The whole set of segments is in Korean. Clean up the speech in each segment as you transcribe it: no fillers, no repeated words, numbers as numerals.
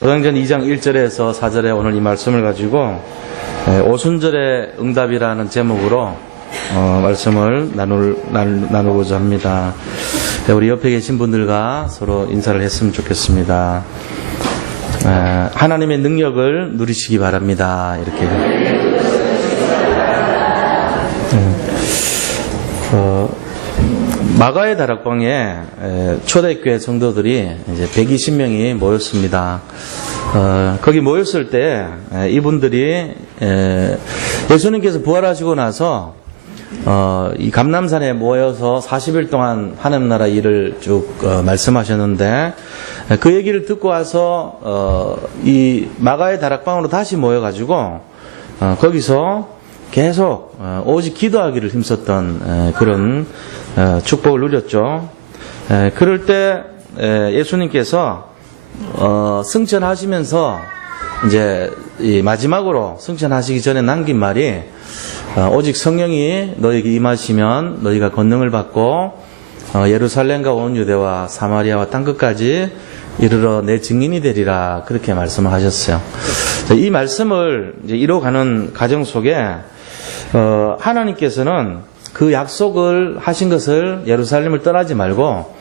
사도행전 2장 1절에서 4절에 오늘 이 말씀을 가지고 오순절의 응답이라는 제목으로 말씀을 나누고자 합니다. 우리 옆에 계신 분들과 서로 인사를 했으면 좋겠습니다. 하나님의 능력을 누리시기 바랍니다. 이렇게 마가의 다락방에 초대교회 성도들이 이제 120명이 모였습니다. 거기 모였을 때 이분들이 예수님께서 부활하시고 나서 이 감람산에 모여서 40일 동안 하나님 나라 일을 쭉 말씀하셨는데 그 얘기를 듣고 와서 이 마가의 다락방으로 다시 모여가지고 거기서 계속 오직 기도하기를 힘썼던 그런 축복을 누렸죠. 그럴 때 예수님께서 승천하시면서 이제 이 마지막으로 승천하시기 전에 남긴 말이 오직 성령이 너에게 임하시면 너희가 권능을 받고 예루살렘과 온 유대와 사마리아와 땅끝까지 이르러 내 증인이 되리라, 그렇게 말씀을 하셨어요. 이 말씀을 이제 이뤄가는 과정 속에 하나님께서는 그 약속을 하신 것을 예루살렘을 떠나지 말고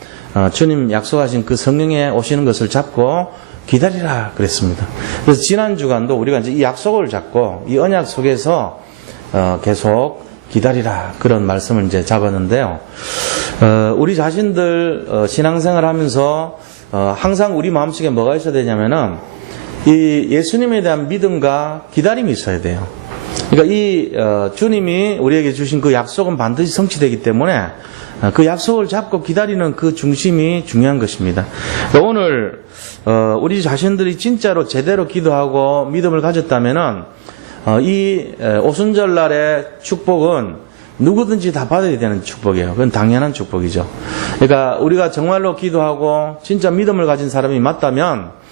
주님 약속하신 그 성령에 오시는 것을 잡고 기다리라 그랬습니다. 그래서 지난 주간도 우리가 이제 이 약속을 잡고 이 언약 속에서 계속 기다리라, 그런 말씀을 이제 잡았는데요. 우리 자신들 신앙생활 하면서 항상 우리 마음속에 뭐가 있어야 되냐면은 이 예수님에 대한 믿음과 기다림이 있어야 돼요. 그러니까 이 주님이 우리에게 주신 그 약속은 반드시 성취되기 때문에 그 약속을 잡고 기다리는 그 중심이 중요한 것입니다. 오늘 우리 자신들이 진짜로 제대로 기도하고 믿음을 가졌다면은 이 오순절날의 축복은 누구든지 다 받아야 되는 축복이에요. 그건 당연한 축복이죠. 그러니까 우리가 정말로 기도하고 진짜 믿음을 가진 사람이 맞다면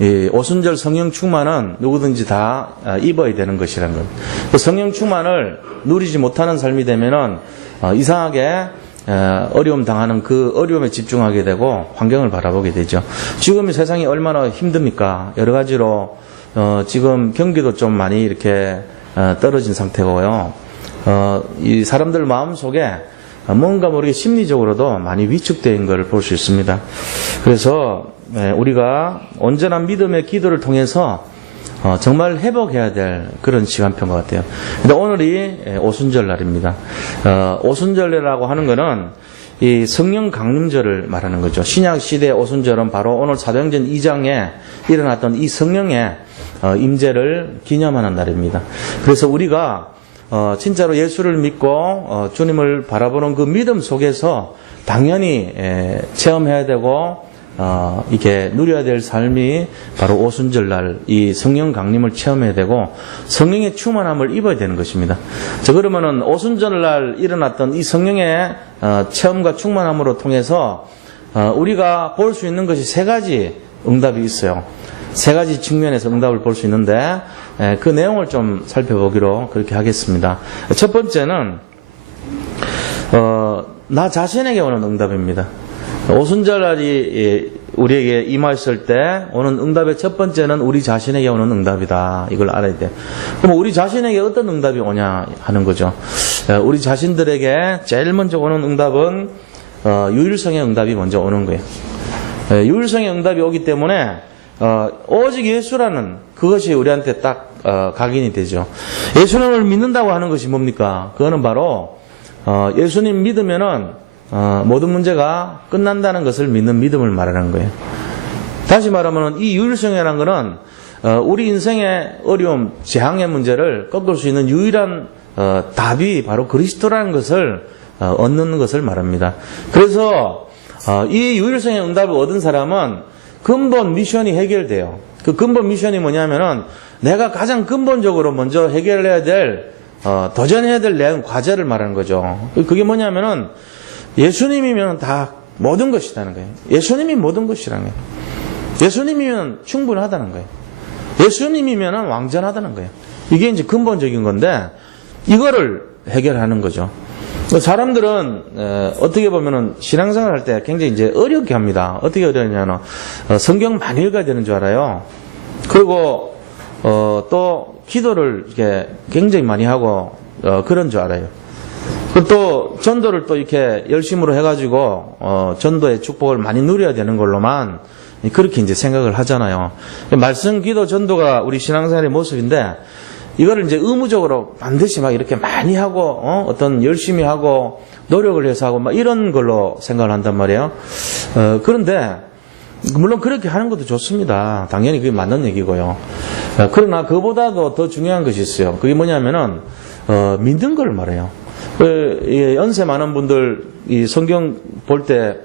이 오순절 성령 충만은 누구든지 다 입어야 되는 것이라는 것. 그 성령 충만을 누리지 못하는 삶이 되면은 이상하게 어려움 당하는 그 어려움에 집중하게 되고 환경을 바라보게 되죠. 지금 세상이 얼마나 힘듭니까? 여러 가지로 지금 경기도 좀 많이 이렇게 떨어진 상태고요. 이 사람들 마음 속에 뭔가 모르게 심리적으로도 많이 위축된 것을 볼 수 있습니다. 그래서 우리가 온전한 믿음의 기도를 통해서 정말 회복해야 될 그런 시간표인 것 같아요. 근데 오늘이 오순절 날입니다. 오순절이라고 하는 것은 이 성령 강림절을 말하는 거죠. 신약 시대의 오순절은 바로 오늘 사도행전 2장에 일어났던 이 성령의 임재를 기념하는 날입니다. 그래서 우리가 진짜로 예수를 믿고 주님을 바라보는 그 믿음 속에서 당연히 체험해야 되고 이렇게 누려야 될 삶이 바로 오순절날 이 성령 강림을 체험해야 되고 성령의 충만함을 입어야 되는 것입니다. 자, 그러면은 오순절날 일어났던 이 성령의 체험과 충만함으로 통해서 우리가 볼 수 있는 것이 세 가지 응답이 있어요. 세 가지 측면에서 응답을 볼 수 있는데 그 내용을 좀 살펴보기로 그렇게 하겠습니다. 첫 번째는 나 자신에게 오는 응답입니다. 오순절날이 우리에게 임하였을 때 오는 응답의 첫 번째는 우리 자신에게 오는 응답이다. 이걸 알아야 돼요. 그럼 우리 자신에게 어떤 응답이 오냐 하는 거죠. 우리 자신들에게 제일 먼저 오는 응답은 유일성의 응답이 먼저 오는 거예요. 유일성의 응답이 오기 때문에 오직 예수라는 그것이 우리한테 딱 각인이 되죠. 예수님을 믿는다고 하는 것이 뭡니까? 그거는 바로 예수님 믿으면은 모든 문제가 끝난다는 것을 믿는 믿음을 말하는 거예요. 다시 말하면 이 유일성이라는 것은 우리 인생의 어려움, 재앙의 문제를 꺾을 수 있는 유일한 답이 바로 그리스도라는 것을 얻는 것을 말합니다. 그래서 이 유일성의 응답을 얻은 사람은 근본 미션이 해결돼요. 그 근본 미션이 뭐냐면은 내가 가장 근본적으로 먼저 해결해야 될 도전해야 될 내용 과제를 말하는 거죠. 그게 뭐냐면은 예수님이면 다 모든 것이라는 거예요. 예수님이 모든 것이라는 거예요. 예수님이면 충분하다는 거예요. 예수님이면 완전하다는 거예요. 이게 이제 근본적인 건데 이거를 해결하는 거죠. 사람들은 어떻게 보면은 신앙생활 할 때 굉장히 이제 어렵게 합니다. 어떻게 어려우냐면 성경 많이 읽어야 되는 줄 알아요. 그리고 또 기도를 이렇게 굉장히 많이 하고 그런 줄 알아요. 그리고 또 전도를 또 이렇게 열심으로 해가지고 전도의 축복을 많이 누려야 되는 걸로만 그렇게 이제 생각을 하잖아요. 말씀, 기도, 전도가 우리 신앙생활의 모습인데 이거를 이제 의무적으로 반드시 막 이렇게 많이 하고 어떤 열심히 하고 노력을 해서 하고 막 이런 걸로 생각을 한단 말이에요. 그런데 물론 그렇게 하는 것도 좋습니다. 당연히 그게 맞는 얘기고요. 그러나 그보다도 더 중요한 것이 있어요. 그게 뭐냐면은 믿는 걸 말해요. 연세 많은 분들 이 성경 볼 때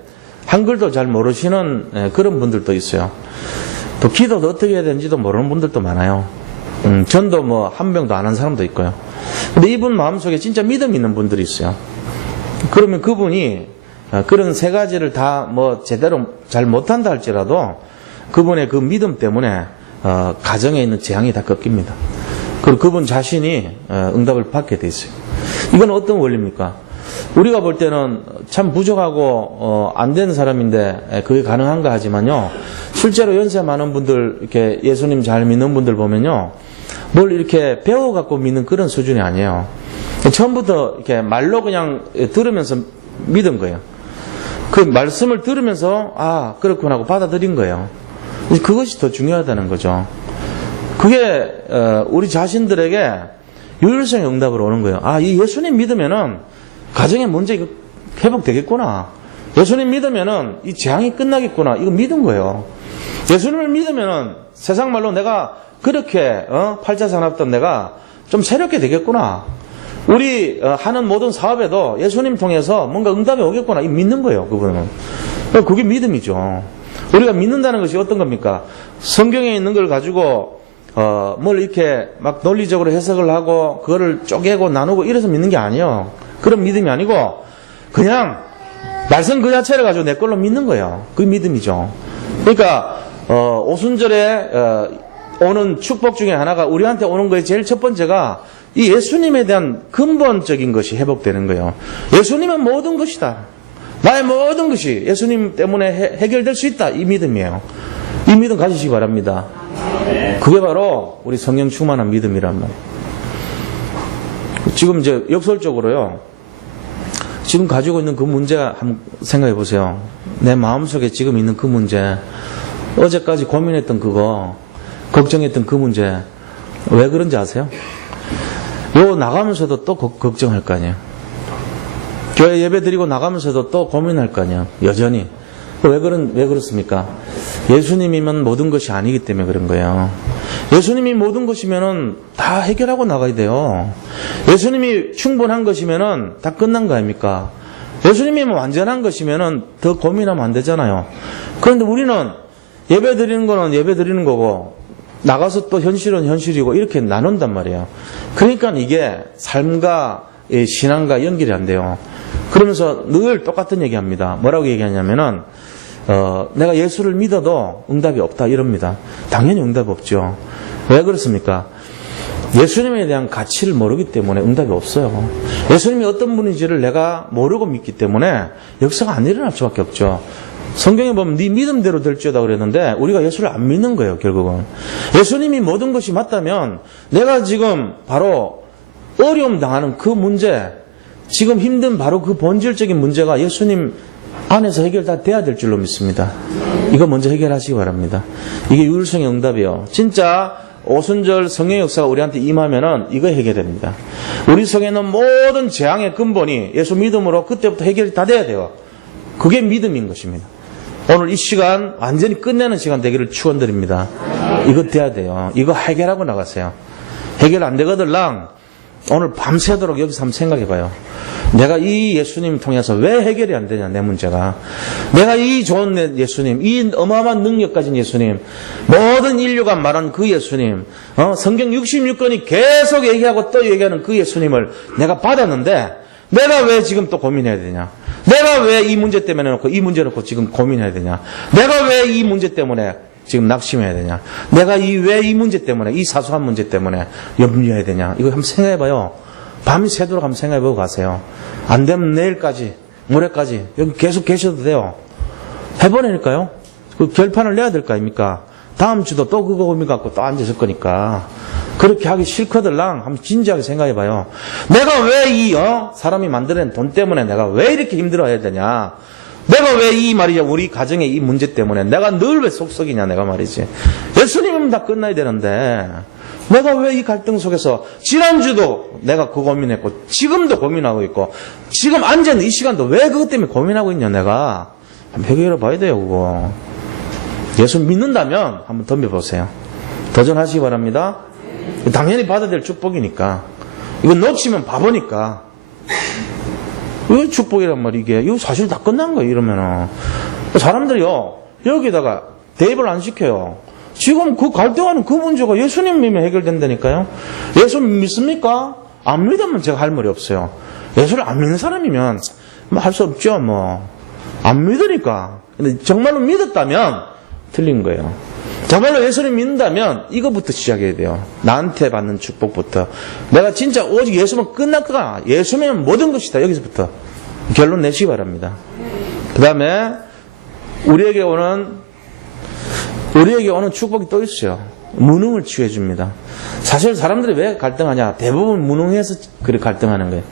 한글도 잘 모르시는 그런 분들도 있어요. 또 기도도 어떻게 해야 되는지도 모르는 분들도 많아요. 전도 뭐 한 명도 안 한 사람도 있고요. 근데 이분 마음속에 진짜 믿음 있는 분들이 있어요. 그러면 그분이 그런 세 가지를 다 뭐 제대로 잘 못한다 할지라도 그분의 그 믿음 때문에 가정에 있는 재앙이 다 꺾입니다. 그리고 그분 자신이 응답을 받게 돼 있어요. 이건 어떤 원리입니까? 우리가 볼 때는 참 부족하고 안 되는 사람인데 그게 가능한가 하지만요. 실제로 연세 많은 분들 이렇게 예수님 잘 믿는 분들 보면요. 뭘 이렇게 배워갖고 믿는 그런 수준이 아니에요. 처음부터 이렇게 말로 그냥 들으면서 믿은 거예요. 그 말씀을 들으면서 아 그렇구나 하고 받아들인 거예요. 그것이 더 중요하다는 거죠. 그게 우리 자신들에게 유일성의 응답으로 오는 거예요. 아, 이 예수님 믿으면은 가정의 문제 이거 회복되겠구나. 예수님 믿으면은 이 재앙이 끝나겠구나. 이거 믿은 거예요. 예수님을 믿으면은 세상 말로 내가 그렇게 팔자산업던 내가 좀 새롭게 되겠구나. 우리 하는 모든 사업에도 예수님 통해서 뭔가 응답이 오겠구나. 이거 믿는 거예요. 그분은. 그게 믿음이죠. 우리가 믿는다는 것이 어떤 겁니까? 성경에 있는 걸 가지고 뭘 이렇게 막 논리적으로 해석을 하고 그거를 쪼개고 나누고 이래서 믿는 게 아니에요. 그런 믿음이 아니고 그냥 말씀 그 자체를 가지고 내 걸로 믿는 거예요. 그게 믿음이죠. 그러니까 오순절에 오는 축복 중에 하나가 우리한테 오는 거에 제일 첫 번째가 이 예수님에 대한 근본적인 것이 회복되는 거예요. 예수님은 모든 것이다. 나의 모든 것이 예수님 때문에 해결될 수 있다. 이 믿음이에요. 이 믿음 가지시기 바랍니다. 그게 바로 우리 성령 충만한 믿음이란 말이에요. 지금 이제 역설적으로요. 지금 가지고 있는 그 문제 한번 생각해 보세요. 내 마음속에 지금 있는 그 문제, 어제까지 고민했던 그거, 걱정했던 그 문제, 왜 그런지 아세요? 요 나가면서도 또 걱정할 거 아니에요. 교회 예배 드리고 나가면서도 또 고민할 거 아니에요. 여전히. 왜 그렇습니까? 예수님이면 모든 것이 아니기 때문에 그런 거예요. 예수님이 모든 것이면은 다 해결하고 나가야 돼요. 예수님이 충분한 것이면은 다 끝난 거 아닙니까? 예수님이 완전한 것이면은 더 고민하면 안 되잖아요. 그런데 우리는 예배 드리는 거는 예배 드리는 거고 나가서 또 현실은 현실이고 이렇게 나눈단 말이에요. 그러니까 이게 삶과 신앙과 연결이 안 돼요. 그러면서 늘 똑같은 얘기합니다. 뭐라고 얘기하냐면은 내가 예수를 믿어도 응답이 없다 이럽니다. 당연히 응답이 없죠. 왜 그렇습니까? 예수님에 대한 가치를 모르기 때문에 응답이 없어요. 예수님이 어떤 분인지를 내가 모르고 믿기 때문에 역사가 안 일어날 수밖에 없죠. 성경에 보면 네 믿음대로 될지어다 그랬는데 우리가 예수를 안 믿는 거예요. 결국은 예수님이 모든 것이 맞다면 내가 지금 바로 어려움 당하는 그 문제, 지금 힘든 바로 그 본질적인 문제가 예수님 안에서 해결 다 돼야 될 줄로 믿습니다. 이거 먼저 해결하시기 바랍니다. 이게 유일성의 응답이에요. 진짜 오순절 성령 역사가 우리한테 임하면은 이거 해결됩니다. 우리 속에 있는 모든 재앙의 근본이 예수 믿음으로 그때부터 해결이 다 돼야 돼요. 그게 믿음인 것입니다. 오늘 이 시간 완전히 끝내는 시간 되기를 축원드립니다. 이거 돼야 돼요. 이거 해결하고 나가세요. 해결 안 되거들랑 오늘 밤새도록 여기서 한번 생각해봐요. 내가 이 예수님 통해서 왜 해결이 안 되냐, 내 문제가. 내가 이 좋은 예수님, 이 어마어마한 능력 가진 예수님, 모든 인류가 말하는 그 예수님, 성경 66권이 계속 얘기하고 또 얘기하는 그 예수님을 내가 받았는데, 내가 왜 지금 또 고민해야 되냐? 내가 왜 이 문제 때문에 놓고, 이 문제 놓고 지금 고민해야 되냐? 내가 왜 이 문제 때문에 지금 낙심해야 되냐? 내가 왜 이 문제 때문에, 이 사소한 문제 때문에 염려해야 되냐? 이거 한번 생각해봐요. 밤이 새도록 한번 생각해보고 가세요. 안 되면 내일까지, 모레까지, 여기 계속 계셔도 돼요. 해보내니까요. 그 결판을 내야 될 거 아닙니까? 다음 주도 또 그거 고민 갖고 또 앉았을 거니까. 그렇게 하기 싫거들랑 한번 진지하게 생각해봐요. 내가 왜 사람이 만들어낸 돈 때문에 내가 왜 이렇게 힘들어해야 되냐. 내가 왜 이 말이야 우리 가정의 이 문제 때문에 내가 늘 왜 속썩이냐 내가 말이지. 예수님은 다 끝나야 되는데 내가 왜 이 갈등 속에서 지난주도 내가 그 고민했고 지금도 고민하고 있고 지금 앉아있는 이 시간도 왜 그것 때문에 고민하고 있냐 내가. 한번 해결해 봐야 돼요 그거. 예수 믿는다면 한번 덤벼보세요. 도전하시기 바랍니다. 당연히 받아야 될 축복이니까. 이거 놓치면 바보니까. 왜 축복이란 말이 이게? 이거 사실 다 끝난 거예요 이러면은. 사람들이요 여기다가 대입을 안 시켜요. 지금 그 갈등하는 그 문제가 예수님 믿으면 해결된다니까요. 예수 믿습니까? 안 믿으면 제가 할 말이 없어요. 예수를 안 믿는 사람이면 뭐 할 수 없죠 뭐. 안 믿으니까. 근데 정말로 믿었다면 틀린 거예요. 정말로 예수를 믿는다면 이거부터 시작해야 돼요. 나한테 받는 축복부터. 내가 진짜 오직 예수만 끝날 거야. 예수면 모든 것이다. 여기서부터 결론 내시기 바랍니다. 그 다음에 우리에게 오는 축복이 또 있어요. 무능을 치유해 줍니다. 사실 사람들이 왜 갈등하냐. 대부분 무능해서 그렇게 갈등하는 거예요.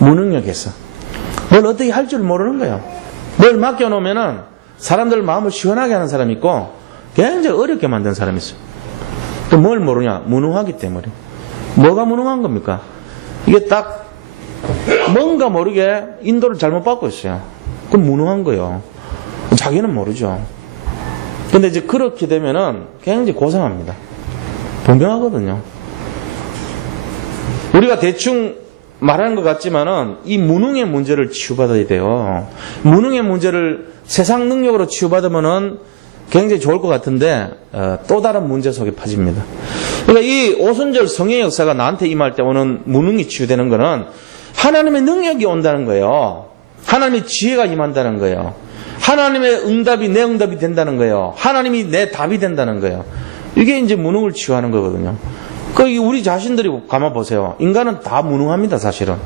무능력에서. 뭘 어떻게 할 줄 모르는 거예요. 뭘 맡겨놓으면은 사람들 마음을 시원하게 하는 사람이 있고 굉장히 어렵게 만든 사람이 있어요. 또 뭘 모르냐? 무능하기 때문에. 뭐가 무능한 겁니까? 이게 딱 뭔가 모르게 인도를 잘못 받고 있어요. 그럼 무능한 거예요. 자기는 모르죠. 근데 이제 그렇게 되면은 굉장히 고생합니다. 분명하거든요. 우리가 대충 말하는 것 같지만은 이 무능의 문제를 치유받아야 돼요. 무능의 문제를 세상 능력으로 치유받으면은 굉장히 좋을 것 같은데 또 다른 문제 속에 빠집니다. 그러니까 이 오순절 성령의 역사가 나한테 임할 때 오는 무능이 치유되는 거는 하나님의 능력이 온다는 거예요. 하나님의 지혜가 임한다는 거예요. 하나님의 응답이 내 응답이 된다는 거예요. 하나님이 내 답이 된다는 거예요. 이게 이제 무능을 치유하는 거거든요. 우리 자신들이 가만 보세요. 인간은 다 무능합니다, 사실은.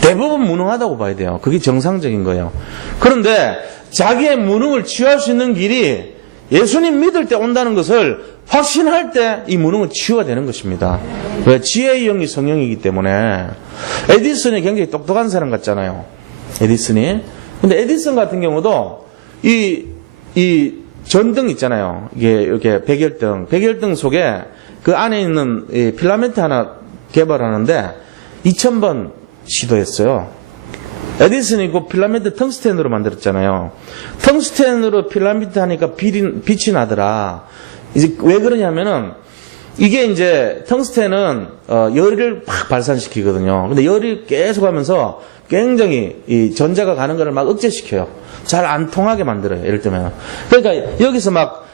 대부분 무능하다고 봐야 돼요. 그게 정상적인 거예요. 그런데 자기의 무능을 치유할 수 있는 길이 예수님 믿을 때 온다는 것을 확신할 때 이 무능은 치유가 되는 것입니다. 왜? 지혜의 영이 성령이기 때문에. 에디슨이 굉장히 똑똑한 사람 같잖아요. 에디슨이. 근데 에디슨 같은 경우도 이 전등 있잖아요. 이게 이렇게 백열등 속에 그 안에 있는 이 필라멘트 하나 개발하는데 2000번 시도했어요. 에디슨이 그 필라멘트 텅스텐으로 만들었잖아요. 텅스텐으로 필라멘트 하니까 빛이 나더라. 이제 왜 그러냐면은 이게 이제 텅스텐은 열을 막 발산시키거든요. 근데 열이 계속 하면서 굉장히 이 전자가 가는 거를 막 억제시켜요. 잘 안 통하게 만들어요. 예를 들면. 그러니까 여기서 막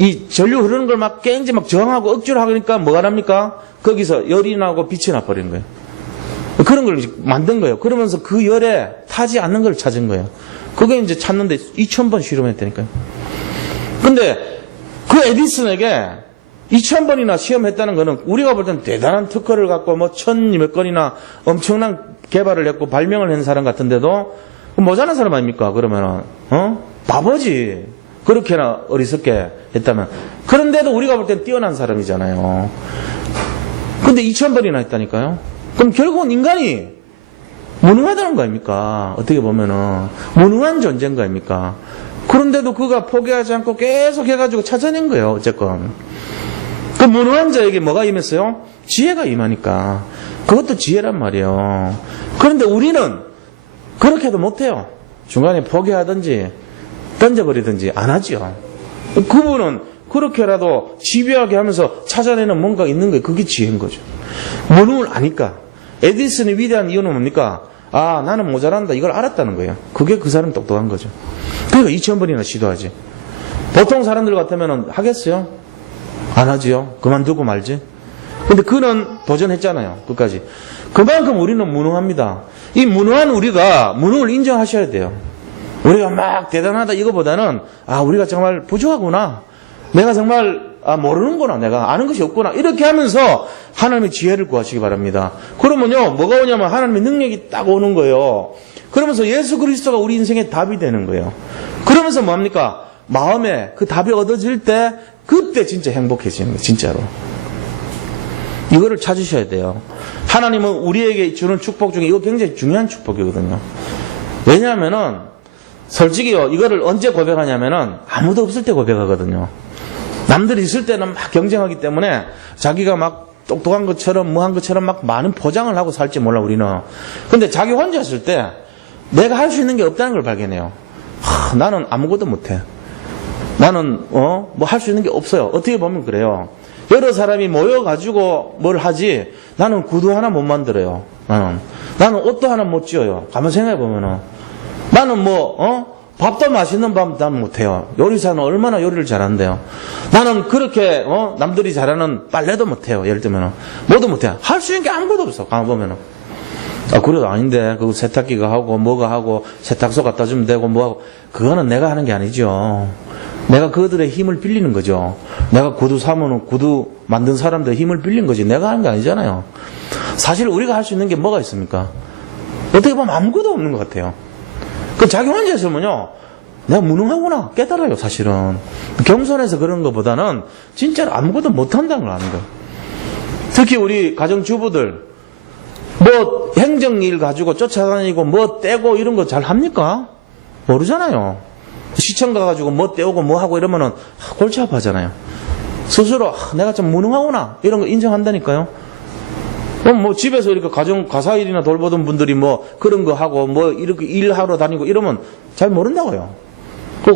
이 전류 흐르는 걸 막 굉장히 막 저항하고 억지로 하니까 뭐가 납니까? 거기서 열이 나고 빛이 나버리는 거예요. 그런 걸 만든 거예요. 그러면서 그 열에 타지 않는 걸 찾은 거예요. 그게 이제 찾는데 2000번 실험했다니까요. 근데 그 에디슨에게 2000번이나 시험했다는 거는 우리가 볼 때는 대단한 특허를 갖고 뭐 1200 건이나 엄청난 개발을 했고 발명을 한 사람 같은데도 모자란 사람 아닙니까? 그러면은 바보지. 그렇게나 어리석게 했다면. 그런데도 우리가 볼 땐 뛰어난 사람이잖아요. 근데 2000번이나 했다니까요. 그럼 결국은 인간이 무능하다는 거 아닙니까? 어떻게 보면은 무능한 존재인 거 아닙니까? 그런데도 그가 포기하지 않고 계속 해가지고 찾아낸 거예요. 어쨌건 그 무능한 자에게 뭐가 임했어요? 지혜가 임하니까. 그것도 지혜란 말이에요. 그런데 우리는 그렇게도 못해요. 중간에 포기하든지 던져버리든지 안 하죠. 그분은 그렇게라도 집요하게 하면서 찾아내는 뭔가 있는 거예요. 그게 지혜인 거죠. 무능을 아니까. 에디슨이 위대한 이유는 뭡니까? 아, 나는 모자란다. 이걸 알았다는 거예요. 그게 그 사람 똑똑한 거죠. 그러니까 2000번이나 시도하지. 보통 사람들 같으면 하겠어요? 안 하지요. 그만두고 말지. 근데 그는 도전했잖아요. 끝까지. 그만큼 우리는 무능합니다. 이 무능한 우리가 무능을 인정하셔야 돼요. 우리가 막 대단하다 이거보다는 우리가 정말 부족하구나. 내가 정말 모르는구나. 내가 아는 것이 없구나. 이렇게 하면서 하나님의 지혜를 구하시기 바랍니다. 그러면요 뭐가 오냐면 하나님의 능력이 딱 오는 거예요. 그러면서 예수 그리스도가 우리 인생의 답이 되는 거예요. 그러면서 뭐합니까? 마음에 그 답이 얻어질 때 그때 진짜 행복해지는 거예요. 진짜로. 이거를 찾으셔야 돼요. 하나님은 우리에게 주는 축복 중에 이거 굉장히 중요한 축복이거든요. 왜냐하면은 솔직히요, 이거를 언제 고백하냐면은 아무도 없을 때 고백하거든요. 남들이 있을 때는 막 경쟁하기 때문에 자기가 막 똑똑한 것처럼 뭐한 것처럼 막 많은 포장을 하고 살지 몰라 우리는. 근데 자기 혼자 있을 때 내가 할 수 있는 게 없다는 걸 발견해요. 나는 아무것도 못해. 나는 뭐 할 수 있는 게 없어요. 어떻게 보면 그래요. 여러 사람이 모여가지고 뭘 하지 나는 구두 하나 못 만들어요. 나는 옷도 하나 못 지어요. 가만 생각해보면은 나는 밥도 맛있는 밥 나는 못해요. 요리사는 얼마나 요리를 잘한대요. 나는 그렇게 남들이 잘하는 빨래도 못해요. 예를 들면은 뭐도 못해요. 할 수 있는 게 아무것도 없어. 가만 보면은 그래도 아닌데 그 세탁기가 하고 뭐가 하고 세탁소 갖다 주면 되고 뭐하고 그거는 내가 하는 게 아니죠. 내가 그들의 힘을 빌리는 거죠. 내가 구두 사면 구두 만든 사람들의 힘을 빌린 거지 내가 하는 게 아니잖아요. 사실 우리가 할 수 있는 게 뭐가 있습니까? 어떻게 보면 아무것도 없는 것 같아요. 그 자기 혼자 있으면요 내가 무능하구나 깨달아요. 사실은 겸손해서 그런 것보다는 진짜로 아무것도 못한다는 걸 아는 거예요. 특히 우리 가정주부들 뭐 행정일 가지고 쫓아다니고 뭐 떼고 이런 거 잘 합니까? 모르잖아요. 시청 가가지고 뭐 떼오고 뭐 하고 이러면은 골치 아파하잖아요. 스스로 내가 좀 무능하구나 이런 거 인정한다니까요. 그럼 뭐 집에서 이렇게 가사일이나 돌보던 분들이 뭐 그런 거 하고 뭐 이렇게 일하러 다니고 이러면 잘 모른다고요.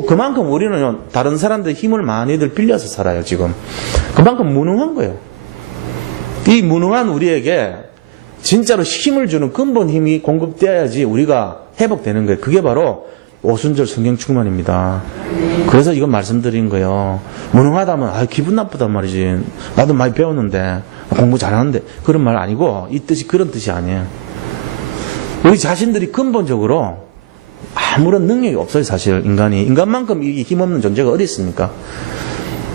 그만큼 우리는 다른 사람들 힘을 많이들 빌려서 살아요. 지금 그만큼 무능한 거예요. 이 무능한 우리에게 진짜로 힘을 주는 근본 힘이 공급되어야지 우리가 회복되는 거예요. 그게 바로 오순절 성경 충만입니다. 그래서 이건 말씀드린 거예요. 무능하다면 기분 나쁘단 말이지. 나도 많이 배웠는데 공부 잘하는데 그런 말 아니고 이 뜻이 그런 뜻이 아니에요. 우리 자신들이 근본적으로 아무런 능력이 없어요. 사실 인간만큼 이 힘없는 존재가 어디 있습니까?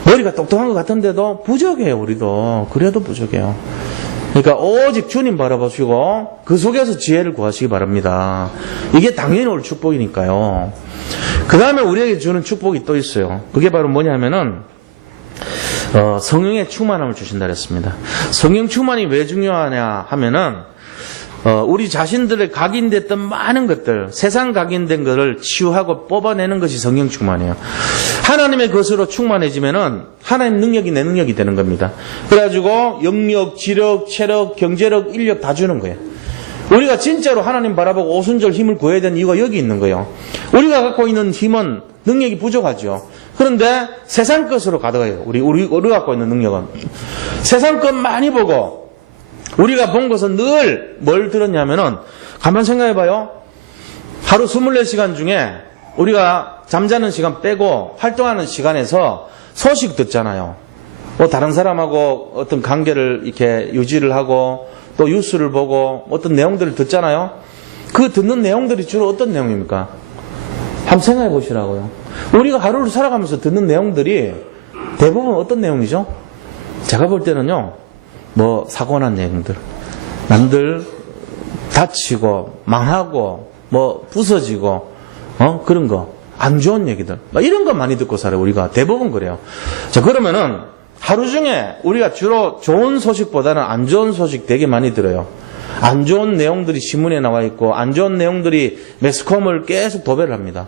머리가 똑똑한 것 같은데도 부족해요. 우리도 그래도 부족해요. 그러니까 오직 주님 바라보시고 그 속에서 지혜를 구하시기 바랍니다. 이게 당연히 올 축복이니까요. 그 다음에 우리에게 주는 축복이 또 있어요. 그게 바로 뭐냐면은 성령의 충만함을 주신다 그랬습니다. 성령 충만이 왜 중요하냐 하면은 우리 자신들의 각인됐던 많은 것들, 세상 각인된 것을 치유하고 뽑아내는 것이 성령 충만이에요. 하나님의 것으로 충만해지면은 하나님 능력이 내 능력이 되는 겁니다. 그래가지고 영력, 지력, 체력, 경제력, 인력 다 주는 거예요. 우리가 진짜로 하나님 바라보고 오순절 힘을 구해야 되는 이유가 여기 있는 거예요. 우리가 갖고 있는 힘은 능력이 부족하죠. 그런데 세상 것으로 가득해요. 우리 갖고 있는 능력은 세상 것 많이 보고 우리가 본 것은 늘 뭘 들었냐면은 가만 생각해봐요. 하루 24시간 중에 우리가 잠자는 시간 빼고 활동하는 시간에서 소식 듣잖아요. 뭐 다른 사람하고 어떤 관계를 이렇게 유지를 하고 또 뉴스를 보고 어떤 내용들을 듣잖아요. 그 듣는 내용들이 주로 어떤 내용입니까? 한번 생각해 보시라고요. 우리가 하루를 살아가면서 듣는 내용들이 대부분 어떤 내용이죠? 제가 볼 때는요. 뭐 사고 난 내용들, 남들 다치고 망하고 뭐 부서지고 그런 거, 안 좋은 얘기들 이런 거 많이 듣고 살아요. 우리가 대부분 그래요. 자, 그러면은 하루 중에 우리가 주로 좋은 소식보다는 안 좋은 소식 되게 많이 들어요. 안 좋은 내용들이 신문에 나와 있고 안 좋은 내용들이 매스컴을 계속 도배를 합니다.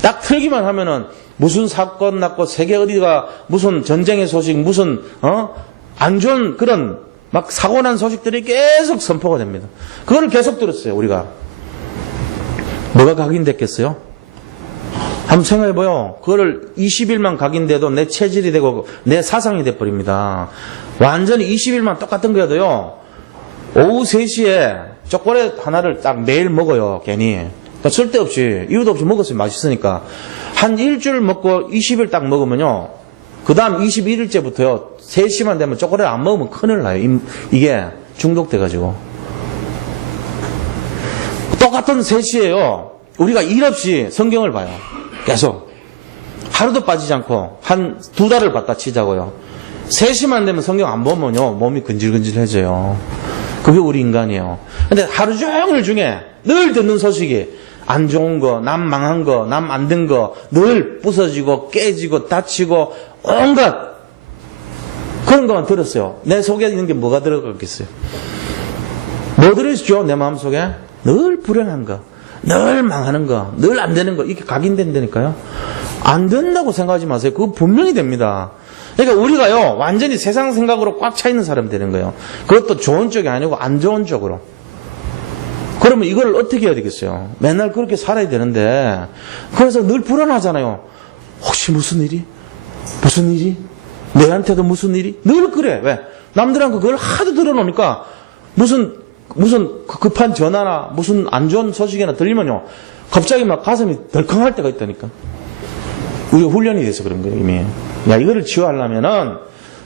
딱 틀기만 하면은 무슨 사건 났고 세계 어디가 무슨 전쟁의 소식 무슨 안 좋은 그런 막 사고 난 소식들이 계속 선포가 됩니다. 그걸 계속 들었어요. 우리가 뭐가 각인됐겠어요? 한번 생각해봐요. 그거를 20일만 각인돼도 내 체질이 되고 내 사상이 돼버립니다. 완전히 20일만 똑같은 거여도요. 오후 3시에 초콜릿 하나를 딱 매일 먹어요. 괜히 그러니까 쓸데없이 이유도 없이 먹었어요. 맛있으니까 한 일주일 먹고 20일 딱 먹으면요. 그 다음 21일째부터요. 3시만 되면 초콜릿 안 먹으면 큰일 나요. 이게 중독돼가지고. 똑같은 3시에요. 우리가 일 없이 성경을 봐요. 계속. 하루도 빠지지 않고 한 2달을 봤다 치자고요. 3시만 되면 성경 안 보면요. 몸이 근질근질해져요. 그게 우리 인간이에요. 근데 하루 종일 중에 늘 듣는 소식이 안 좋은 거, 남 망한 거, 남 안 된 거, 늘 부서지고 깨지고 다치고 온갖 그런 것만 들었어요. 내 속에 있는 게 뭐가 들어갔겠어요? 뭐 들어있죠? 내 마음속에? 늘 불행한 거, 늘 망하는 거, 늘 안 되는 거, 이렇게 각인된다니까요. 안 된다고 생각하지 마세요. 그거 분명히 됩니다. 그러니까 우리가요, 완전히 세상 생각으로 꽉 차 있는 사람 되는 거예요. 그것도 좋은 쪽이 아니고 안 좋은 쪽으로. 그러면 이걸 어떻게 해야 되겠어요? 맨날 그렇게 살아야 되는데, 그래서 늘 불안하잖아요. 혹시 무슨 일이? 무슨 일이? 내한테도 무슨 일이? 늘 그래. 왜? 남들한테 그걸 하도 들어놓으니까 무슨 급한 전화나 무슨 안 좋은 소식이나 들리면요, 갑자기 막 가슴이 덜컹할 때가 있다니까. 우리가 훈련이 돼서 그런 거예요, 이미. 야, 이거를 치유하려면은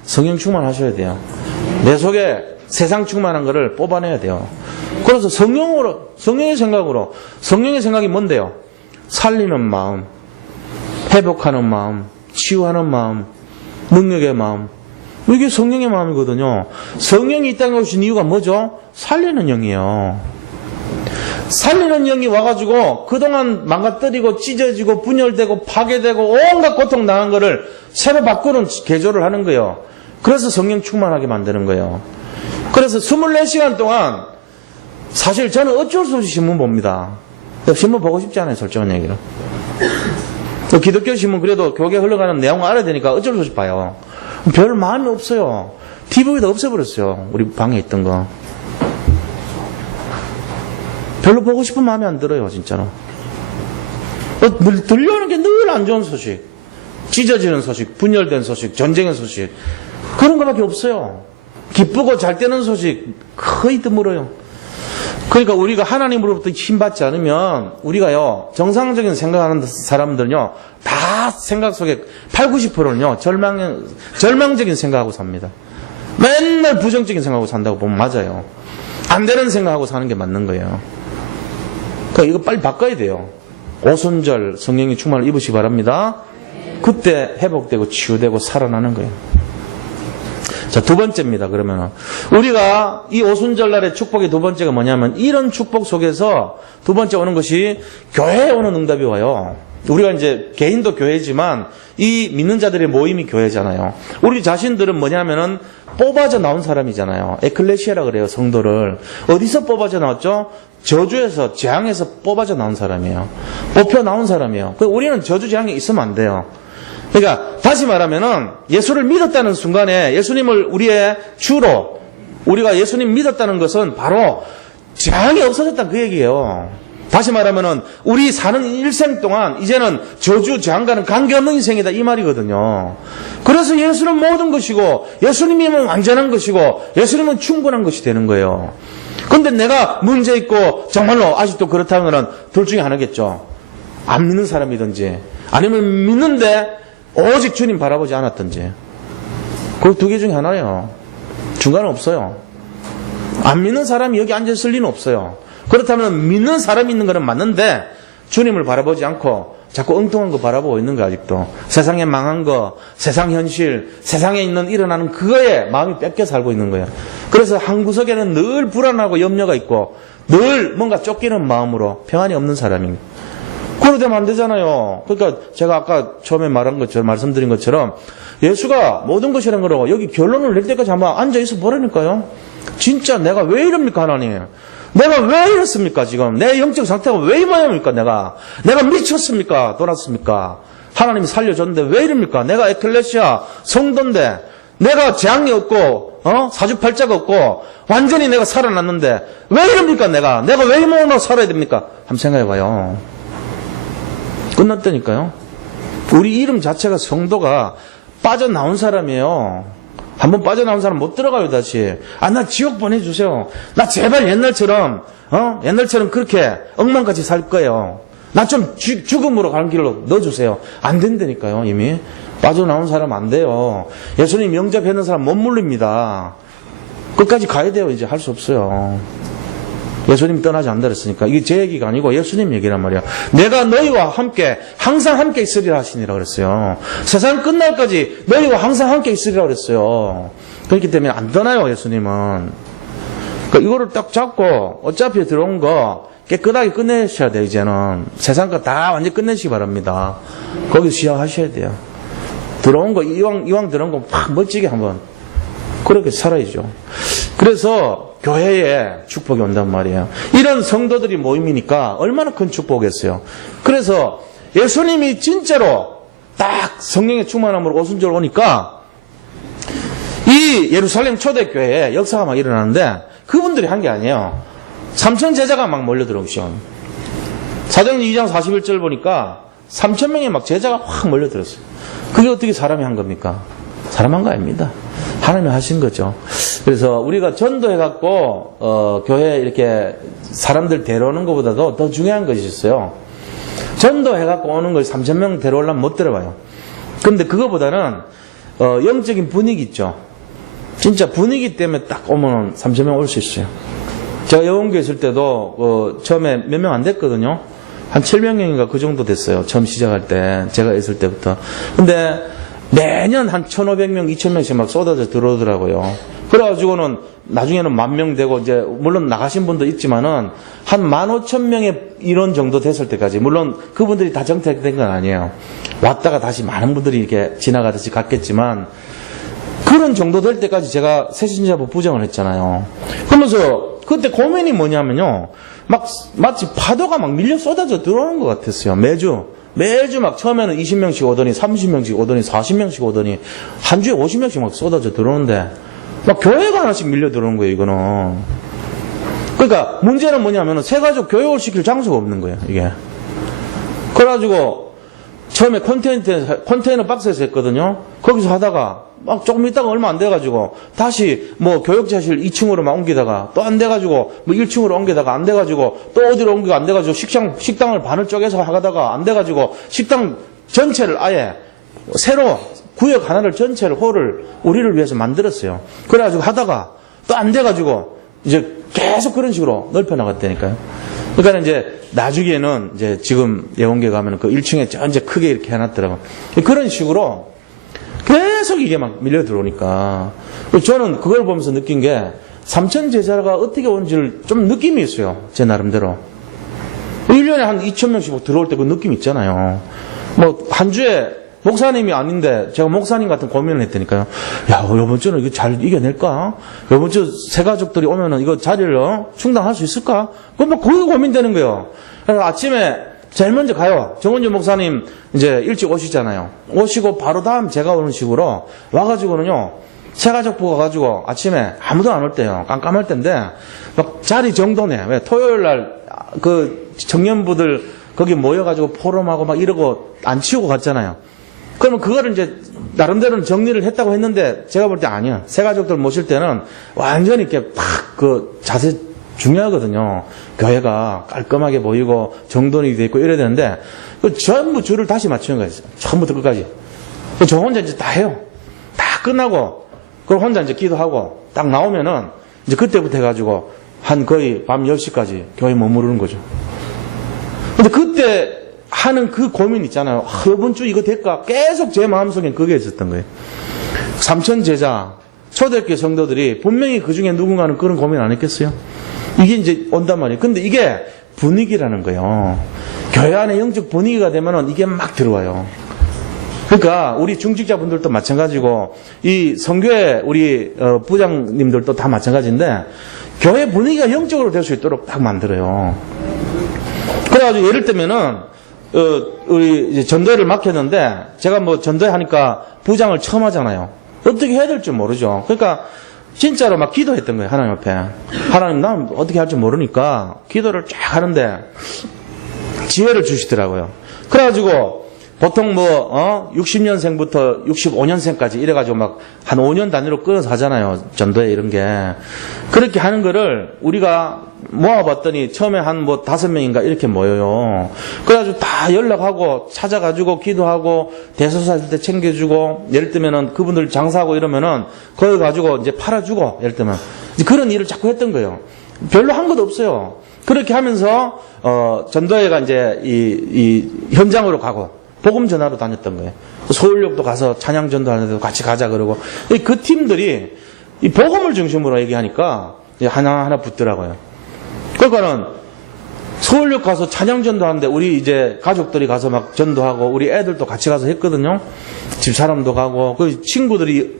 성령 충만하셔야 돼요. 내 속에 세상 충만한 거를 뽑아내야 돼요. 그래서 성령의 생각이 뭔데요? 살리는 마음, 회복하는 마음, 치유하는 마음, 능력의 마음. 이게 성령의 마음이거든요. 성령이 이 땅에 오신 이유가 뭐죠? 살리는 영이에요. 살리는 영이 와가지고 그동안 망가뜨리고 찢어지고 분열되고 파괴되고 온갖 고통 당한 거를 새로 바꾸는 개조를 하는 거예요. 그래서 성령 충만하게 만드는 거예요. 그래서 24시간 동안 사실 저는 어쩔 수 없이 신문 봅니다. 신문 보고 싶지 않아요, 솔직한 얘기로. 기독교 신문 그래도 교계 흘러가는 내용을 알아야 되니까 어쩔 수 없이 봐요. 별 마음이 없어요. TV도 없애버렸어요. 우리 방에 있던 거. 별로 보고 싶은 마음이 안 들어요, 진짜로. 들려오는 게 늘 안 좋은 소식. 찢어지는 소식, 분열된 소식, 전쟁의 소식. 그런 거밖에 없어요. 기쁘고 잘 되는 소식 거의 드물어요. 그러니까 우리가 하나님으로부터 힘받지 않으면 우리가요, 정상적인 생각하는 사람들은요, 다 생각 속에 80, 90%는요, 절망적인 생각하고 삽니다. 맨날 부정적인 생각하고 산다고 보면 맞아요. 안 되는 생각하고 사는 게 맞는 거예요. 그러니까 이거 빨리 바꿔야 돼요. 오순절 성령의 충만을 입으시기 바랍니다. 그때 회복되고 치유되고 살아나는 거예요. 자, 두 번째입니다. 그러면은 우리가 이 오순절날의 축복의 두 번째가 뭐냐면, 이런 축복 속에서 두 번째 오는 것이 교회에 오는 응답이 와요. 우리가 이제 개인도 교회지만 이 믿는 자들의 모임이 교회잖아요. 우리 자신들은 뭐냐면은 뽑아져 나온 사람이잖아요. 에클레시아라 그래요, 성도를. 어디서 뽑아져 나왔죠? 저주에서, 재앙에서 뽑아져 나온 사람이에요. 뽑혀 나온 사람이에요. 우리는 저주 재앙에 있으면 안 돼요. 그러니까 다시 말하면은 예수를 믿었다는 순간에, 예수님을 우리의 주로, 우리가 예수님 믿었다는 것은 바로 재앙이 없어졌다 그 얘기예요. 다시 말하면은 우리 사는 일생 동안 이제는 저주 재앙과는 관계없는 인생이다 이 말이거든요. 그래서 예수는 모든 것이고, 예수님이면 완전한 것이고, 예수님은 충분한 것이 되는 거예요. 근데 내가 문제 있고 정말로 아직도 그렇다면은 둘 중에 하나겠죠. 안 믿는 사람이든지, 아니면 믿는데 오직 주님 바라보지 않았든지. 그 두 개 중에 하나예요. 중간은 없어요. 안 믿는 사람이 여기 앉아있을 리는 없어요. 그렇다면 믿는 사람이 있는 거는 맞는데 주님을 바라보지 않고 자꾸 엉뚱한 거 바라보고 있는 거, 아직도. 세상에 망한 거, 세상 현실, 세상에 일어나는 그거에 마음이 뺏겨 살고 있는 거예요. 그래서 한 구석에는 늘 불안하고 염려가 있고 늘 뭔가 쫓기는 마음으로 평안이 없는 사람입니다. 그러되면 안 되잖아요. 그러니까 제가 아까 처음에 말씀드린 것처럼 예수가 모든 것이라는 거로 여기 결론을 낼 때까지 한번 앉아있어 보라니까요. 진짜 내가 왜 이럽니까, 하나님? 내가 왜 이렇습니까, 지금? 내 영적 상태가 왜 이 모양입니까, 내가 미쳤습니까? 돌았습니까? 하나님이 살려줬는데 왜 이럽니까? 내가 에클레시아 성도인데, 내가 재앙이 없고, 사주팔자가 없고, 완전히 내가 살아났는데, 왜 이럽니까, 내가 왜 이 모양으로 살아야 됩니까? 한번 생각해봐요. 끝났다니까요. 우리 이름 자체가 성도가 빠져나온 사람이에요. 한번 빠져나온 사람 못 들어가요, 다시. 나 지옥 보내주세요. 나 제발 옛날처럼 그렇게 엉망같이 살 거예요. 나 좀 죽음으로 가는 길로 넣어주세요. 안 된다니까요, 이미. 빠져나온 사람 안 돼요. 예수님 영접했는 사람 못 물립니다. 끝까지 가야 돼요, 이제. 할 수 없어요. 예수님 떠나지 않는다 그랬으니까. 이게 제 얘기가 아니고 예수님 얘기란 말이야. 내가 너희와 함께 항상 함께 있으리라 하시니라 그랬어요. 세상 끝날까지 너희와 항상 함께 있으리라 그랬어요. 그렇기 때문에 안 떠나요, 예수님은. 그러니까 이거를 딱 잡고 어차피 들어온 거 깨끗하게 끝내셔야 돼요, 이제는. 세상 거 다 완전히 끝내시기 바랍니다. 거기서 시작하셔야 돼요. 들어온 거, 이왕 들어온 거 막 멋지게 한번 그렇게 살아야죠. 그래서 교회에 축복이 온단 말이에요. 이런 성도들이 모임이니까 얼마나 큰 축복이겠어요. 그래서 예수님이 진짜로 딱 성령의 충만함으로 오순절 오니까 이 예루살렘 초대교회에 역사가 막 일어나는데 그분들이 한 게 아니에요. 3천 제자가 막 몰려 들어오시죠. 사도행전 2장 41절 보니까 3천 명의 막 제자가 확 몰려 들었어요. 그게 어떻게 사람이 한 겁니까? 사람 한 거 아닙니다. 하나님이 하신 거죠. 그래서 우리가 전도해갖고 교회에 이렇게 사람들 데려오는 것보다도 더 중요한 것이 있어요. 전도해갖고 오는 걸 3천 명 데려오려면 못 데려와요. 그런데 그거보다는 영적인 분위기 있죠. 진짜 분위기 때문에 딱 오면 3천 명 올 수 있어요. 제가 여원교회 있을 때도 처음에 몇 명 안 됐거든요. 한 700명인가 그 정도 됐어요. 처음 시작할 때 제가 있을 때부터. 근데 매년 한 1,500명, 2,000명씩 막 쏟아져 들어오더라고요. 그래가지고는 나중에는 10,000명 되고 이제 물론 나가신 분도 있지만은 한 15,000명의 이런 정도 됐을 때까지 물론 그분들이 다 정착된 건 아니에요. 왔다가 다시 많은 분들이 이렇게 지나가듯이 갔겠지만 그런 정도 될 때까지 제가 새신자부 부장을 했잖아요. 그러면서 그때 고민이 뭐냐면요. 막 마치 파도가 막 밀려 쏟아져 들어오는 것 같았어요. 매주 막 처음에는 20명씩 오더니 30명씩 오더니 40명씩 오더니 한 주에 50명씩 막 쏟아져 들어오는데 막 교회가 하나씩 밀려 들어오는 거예요, 이거는. 그러니까 문제는 뭐냐면은 새가족 교육을 시킬 장소가 없는 거예요, 이게. 그래가지고 처음에 컨테이너 박스에서 했거든요. 거기서 하다가 막 조금 있다가 얼마 안 돼가지고 다시 뭐 교육자실 2층으로 막 옮기다가 또 안 돼가지고 뭐 1층으로 옮기다가 안 돼가지고 또 어디로 옮기고 안 돼가지고 식당을 반을 쪼개서 하다가 안 돼가지고 식당 전체를 아예 새로 구역 하나를 전체를 홀을 우리를 위해서 만들었어요. 그래가지고 하다가 또 안 돼가지고 이제 계속 그런 식으로 넓혀 나갔다니까요. 그러니까 이제 나중에는 이제 지금 예원계 가면은 그 1층에 전체 크게 이렇게 해놨더라고. 그런 식으로 계속 이게 막 밀려 들어오니까 저는 그걸 보면서 느낀 게 3천 제자가 어떻게 온지를 좀 느낌이 있어요. 제 나름대로. 1년에 한 2,000명씩 들어올 때 그 느낌 있잖아요. 뭐 한 주에 목사님이 아닌데 제가 목사님 같은 고민을 했다니까요. 야, 이번 주는 이거 잘 이겨낼까? 이번 주 새 가족들이 오면은 이거 자리를 충당할 수 있을까? 그럼 뭐 그거 고민되는 거예요. 그래서 아침에 제일 먼저 가요. 정원주 목사님 이제 일찍 오시잖아요. 오시고 바로 다음 제가 오는 식으로 와가지고는요. 새 가족부 가가지고 아침에 아무도 안 올 때요. 깜깜할 때인데 막 자리 정도네. 왜 토요일 날 그 청년부들 거기 모여가지고 포럼하고 막 이러고 안 치우고 갔잖아요. 그러면 그거를 이제 나름대로는 정리를 했다고 했는데 제가 볼 때 아니야. 새 가족들 모실 때는 완전히 이렇게 팍 그 자세 중요하거든요. 교회가 깔끔하게 보이고 정돈이 돼 있고 이래야 되는데 그 전부 줄을 다시 맞추는 거예요. 처음부터 끝까지. 저 혼자 이제 다 해요. 다 끝나고 그걸 혼자 이제 기도하고 딱 나오면은 이제 그때부터 해가지고 한 거의 밤 10시까지 교회에 머무르는 거죠. 근데 그때 하는 그 고민 있잖아요. 이번 주 이거 될까? 계속 제 마음속엔 그게 있었던 거예요. 3천 제자, 초대교회 성도들이 분명히 그 중에 누군가는 그런 고민 안 했겠어요? 이게 이제 온단 말이에요. 근데 이게 분위기라는 거예요. 교회 안에 영적 분위기가 되면은 이게 막 들어와요. 그러니까 우리 중직자분들도 마찬가지고 이 성교회 우리 부장님들도 다 마찬가지인데 교회 분위기가 영적으로 될 수 있도록 딱 만들어요. 그래가지고 예를 들면은 우리 이제 전도회를 맡겼는데 제가 뭐 전도회 하니까 부장을 처음 하잖아요. 어떻게 해야 될지 모르죠. 그러니까 진짜로 막 기도했던 거예요. 하나님 앞에. 하나님 난 어떻게 할지 모르니까 기도를 쫙 하는데 지혜를 주시더라고요. 그래가지고 보통 뭐 60년생부터 65년생까지 이래가지고 막 한 5년 단위로 끊어서 하잖아요. 전도회 이런 게. 그렇게 하는 거를 우리가 모아봤더니 처음에 한 뭐 5명인가 이렇게 모여요. 그래가지고 다 연락하고 찾아가지고 기도하고 대소사 할 때 챙겨주고 예를 들면은 그분들 장사하고 이러면은 거기 가지고 이제 팔아주고 예를 들면 이제 그런 일을 자꾸 했던 거예요. 별로 한 것도 없어요. 그렇게 하면서 전도회가 이제 이 현장으로 가고 복음 전하러 다녔던 거예요. 서울역도 가서 찬양 전도하는데도 같이 가자 그러고 그 팀들이 이 복음을 중심으로 얘기하니까 하나하나 붙더라고요. 그러니까는 서울역 가서 찬양 전도하는데 우리 이제 가족들이 가서 막 전도하고 우리 애들도 같이 가서 했거든요. 집 사람도 가고 그 친구들이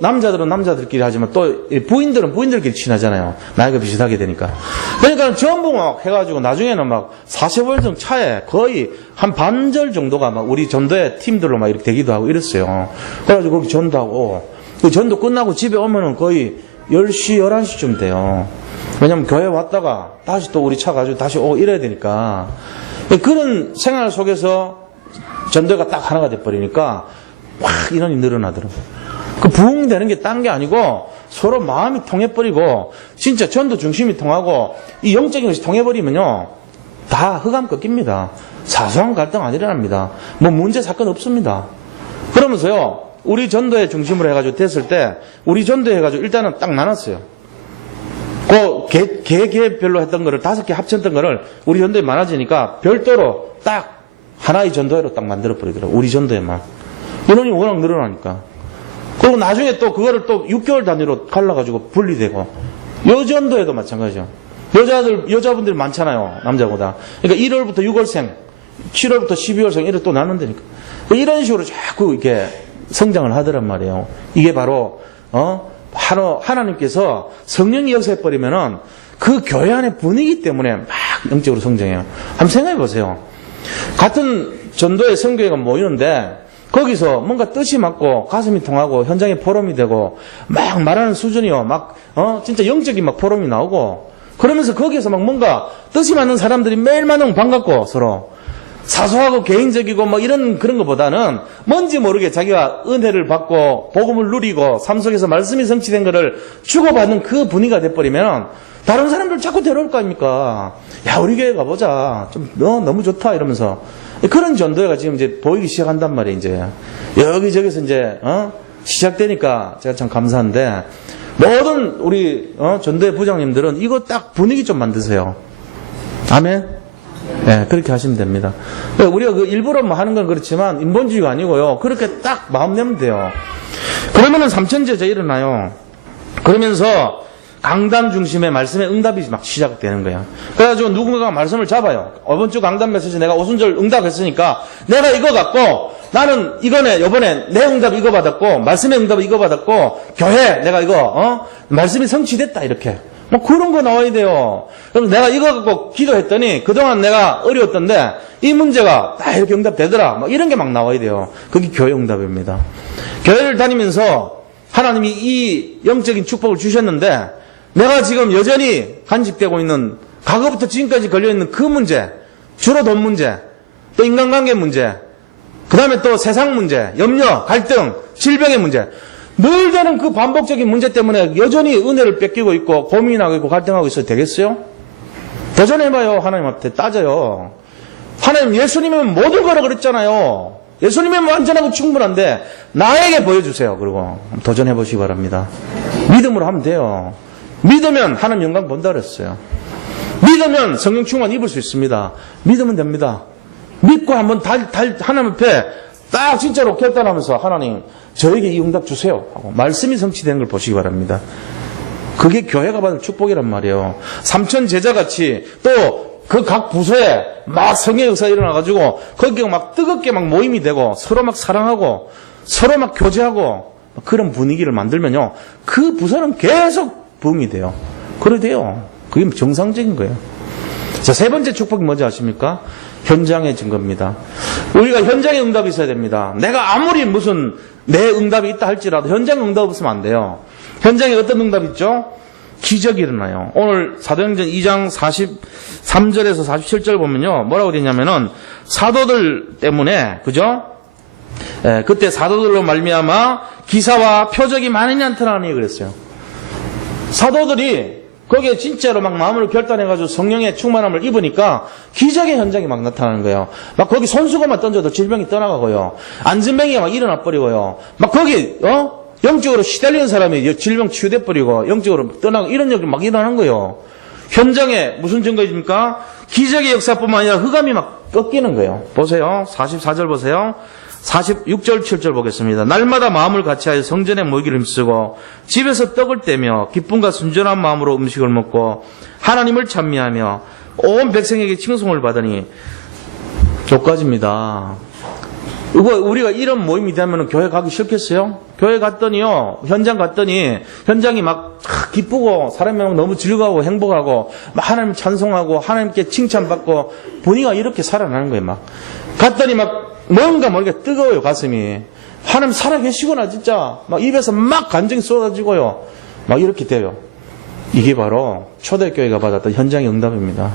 남자들은 남자들끼리 하지만 또 부인들은 부인들끼리 친하잖아요. 나이가 비슷하게 되니까. 그러니까 전부 막 해가지고 나중에는 막 45일정 차에 거의 한 반절 정도가 막 우리 전도회 팀들로 막 이렇게 되기도 하고 이랬어요. 그래가지고 거기 전도하고 그 전도 끝나고 집에 오면은 거의 10시, 11시쯤 돼요. 왜냐면 교회 왔다가 다시 또 우리 차 가지고 다시 오고 이래야 되니까. 그런 생활 속에서 전도가 딱 하나가 돼버리니까 확 인원이 늘어나더라고요. 그 부흥되는 게 딴 게 아니고 서로 마음이 통해버리고 진짜 전도 중심이 통하고 이 영적인 것이 통해버리면요. 다 흑암 꺾입니다. 사소한 갈등 안 일어납니다. 뭐 문제 사건 없습니다. 그러면서요. 우리 전도회 중심으로 해가지고 됐을 때 우리 전도회 해가지고 일단은 딱 나눴어요. 그 개별로 했던 거를 5개 합쳤던 거를 우리 전도회 많아지니까 별도로 딱 하나의 전도회로 딱 만들어버리더라고요. 우리 전도회만. 인원이 워낙 늘어나니까. 그리고 나중에 또 그거를 또 6개월 단위로 갈라가지고 분리되고. 여전도회도 마찬가지죠. 여자분들이 많잖아요. 남자보다. 그러니까 1월부터 6월생, 7월부터 12월생 이렇게 또 나눈다니까. 이런 식으로 자꾸 이렇게 성장을 하더란 말이에요. 이게 바로, 하나님께서 성령이 역사해버리면은 그 교회 안의 분위기 때문에 막 영적으로 성장해요. 한번 생각해 보세요. 같은 전도의 성교회가 모이는데 거기서 뭔가 뜻이 맞고 가슴이 통하고 현장에 포럼이 되고 막 말하는 수준이요. 막, 진짜 영적인 막 포럼이 나오고 그러면서 거기에서 막 뭔가 뜻이 맞는 사람들이 매일 만나면 반갑고 서로 사소하고 개인적이고 뭐 이런 그런 것보다는 뭔지 모르게 자기가 은혜를 받고 복음을 누리고 삶 속에서 말씀이 성취된 거를 주고받는 그 분위기가 돼버리면 다른 사람들 자꾸 데려올 거 아닙니까? 야 우리 교회 가보자. 좀 너무 좋다 이러면서 그런 전도회가 지금 이제 보이기 시작한단 말이에요. 이제 여기저기서 이제 시작되니까 제가 참 감사한데 모든 우리 전도회 부장님들은 이거 딱 분위기 좀 만드세요. 아멘. 네, 그렇게 하시면 됩니다. 우리가 그 일부러 뭐 하는 건 그렇지만 인본주의가 아니고요. 그렇게 딱 마음 내면 돼요. 그러면은 삼천제자 일어나요. 그러면서 강단 중심의 말씀의 응답이 막 시작되는 거예요. 그래가지고 누군가가 말씀을 잡아요. 이번 주 강단 메시지 내가 오순절 응답했으니까 내가 이거 갖고 나는 이거네 요번에 내 응답 이거 받았고 말씀의 응답 이거 받았고 교회 내가 이거 말씀이 성취됐다 이렇게. 뭐 그런 거 나와야 돼요. 그럼 내가 이거 갖고 기도했더니 그동안 내가 어려웠던데 이 문제가 다 이렇게 응답되더라. 막 이런 게 막 나와야 돼요. 그게 교회 응답입니다. 교회를 다니면서 하나님이 이 영적인 축복을 주셨는데 내가 지금 여전히 간직되고 있는 과거부터 지금까지 걸려있는 그 문제, 주로 돈 문제, 또 인간관계 문제, 그 다음에 또 세상 문제, 염려, 갈등, 질병의 문제 늘 되는 그 반복적인 문제 때문에 여전히 은혜를 뺏기고 있고 고민하고 있고 갈등하고 있어도 되겠어요? 도전해봐요. 하나님 앞에 따져요. 하나님 예수님은 모든 거라 그랬잖아요. 예수님은 완전하고 충분한데 나에게 보여주세요. 그리고 도전해보시기 바랍니다. 믿음으로 하면 돼요. 믿으면 하나님 영광 본다 그랬어요. 믿으면 성령 충만 입을 수 있습니다. 믿으면 됩니다. 믿고 한번 하나님 앞에 딱 진짜로 결단하면서 하나님 저에게 이 응답 주세요 하고 말씀이 성취되는 걸 보시기 바랍니다. 그게 교회가 받을 축복이란 말이에요. 삼천 제자같이 또 그 각 부서에 막 성의 역사가 일어나가지고 거기가 막 뜨겁게 막 모임이 되고 서로 막 사랑하고 서로 막 교제하고 그런 분위기를 만들면요 그 부서는 계속 부흥이 돼요. 그래 돼요. 그게 정상적인 거예요. 자, 세 번째 축복이 뭔지 아십니까? 현장의 증거입니다. 우리가 현장에 응답이 있어야 됩니다. 내가 아무리 무슨 내 응답이 있다 할지라도 현장 응답 없으면 안 돼요. 현장에 어떤 응답이 있죠? 기적이 일어나요. 오늘 사도행전 2장 43절에서 47절 보면요. 뭐라고 되냐면은 사도들 때문에 그죠? 그때 사도들로 말미암아 기사와 표적이 많이 나타나니 그랬어요. 사도들이 거기에 진짜로 막 마음으로 결단해가지고 성령의 충만함을 입으니까 기적의 현장이 막 나타나는 거예요. 막 거기 손수건만 던져도 질병이 떠나가고요. 안진뱅이가 막 일어나 버리고요. 막 거기 영적으로 시달리는 사람이 질병 치유돼 버리고 영적으로 떠나고 이런 일이 막 일어나는 거예요. 현장에 무슨 증거입니까? 기적의 역사뿐만 아니라 흑암이 막 꺾이는 거예요. 보세요. 44절 보세요. 46절 7절 보겠습니다. 날마다 마음을 같이하여 성전에 모이기를 힘쓰고 집에서 떡을 떼며 기쁨과 순전한 마음으로 음식을 먹고 하나님을 찬미하며 온 백성에게 칭송을 받으니 족가집니다. 우리가 이런 모임이 되면 교회 가기 싫겠어요? 교회 갔더니요, 현장 갔더니 현장이 막 기쁘고 사람이 막 너무 즐거워하고 행복하고 막 하나님 찬송하고 하나님께 칭찬받고 분위기가 이렇게 살아나는 거예요. 막 갔더니 막 뭔가 모르게 뜨거워요, 가슴이. 하나님 살아계시구나, 진짜. 막 입에서 막 감정이 쏟아지고요. 막 이렇게 돼요. 이게 바로 초대교회가 받았던 현장의 응답입니다.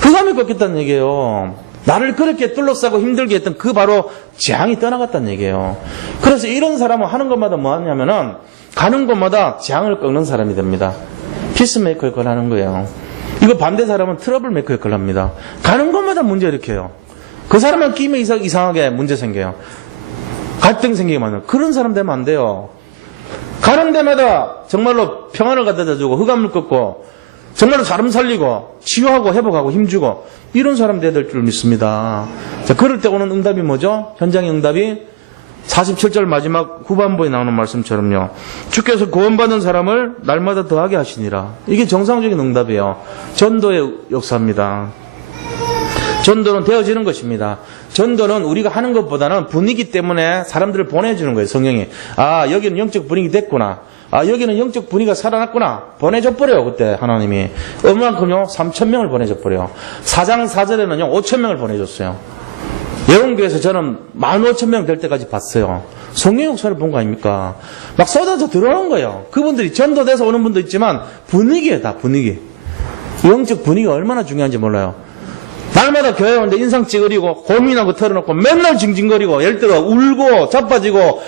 흑암이 꺾였다는 얘기예요. 나를 그렇게 둘러싸고 힘들게 했던 그 바로 재앙이 떠나갔다는 얘기예요. 그래서 이런 사람은 하는 것마다 뭐 하냐면은 가는 곳마다 재앙을 꺾는 사람이 됩니다. 피스메이커 역할을 하는 거예요. 이거 반대 사람은 트러블 메이커 역할을 합니다. 가는 곳마다 문제 일으켜요. 그 사람만 끼면 이상하게 문제 생겨요. 갈등 생기게 만들어요. 그런 사람 되면 안 돼요. 가는 데마다 정말로 평안을 갖다 주고 흑암을 꺾고 정말로 사람 살리고 치유하고 회복하고 힘주고 이런 사람 돼야 될 줄 믿습니다. 자, 그럴 때 오는 응답이 뭐죠? 현장의 응답이 47절 마지막 후반부에 나오는 말씀처럼요. 주께서 구원받은 사람을 날마다 더하게 하시니라. 이게 정상적인 응답이에요. 전도의 역사입니다. 전도는 되어지는 것입니다. 전도는 우리가 하는 것보다는 분위기 때문에 사람들을 보내주는 거예요. 성령이. 아, 여기는 영적 분위기 됐구나. 아, 여기는 영적 분위기가 살아났구나. 보내줘버려요. 그때 하나님이. 얼마만큼요? 3,000명을 보내줘버려요. 4장 4절에는요 5,000명을 보내줬어요. 예원교에서 저는 15,000명 될 때까지 봤어요. 성령 역사를 본 거 아닙니까? 막 쏟아져 들어오는 거예요. 그분들이 전도돼서 오는 분도 있지만 분위기에 다 분위기. 영적 분위기가 얼마나 중요한지 몰라요. 날마다 교회 오는데 인상 찌그리고 고민하고 털어놓고 맨날 징징거리고 예를 들어 울고 자빠지고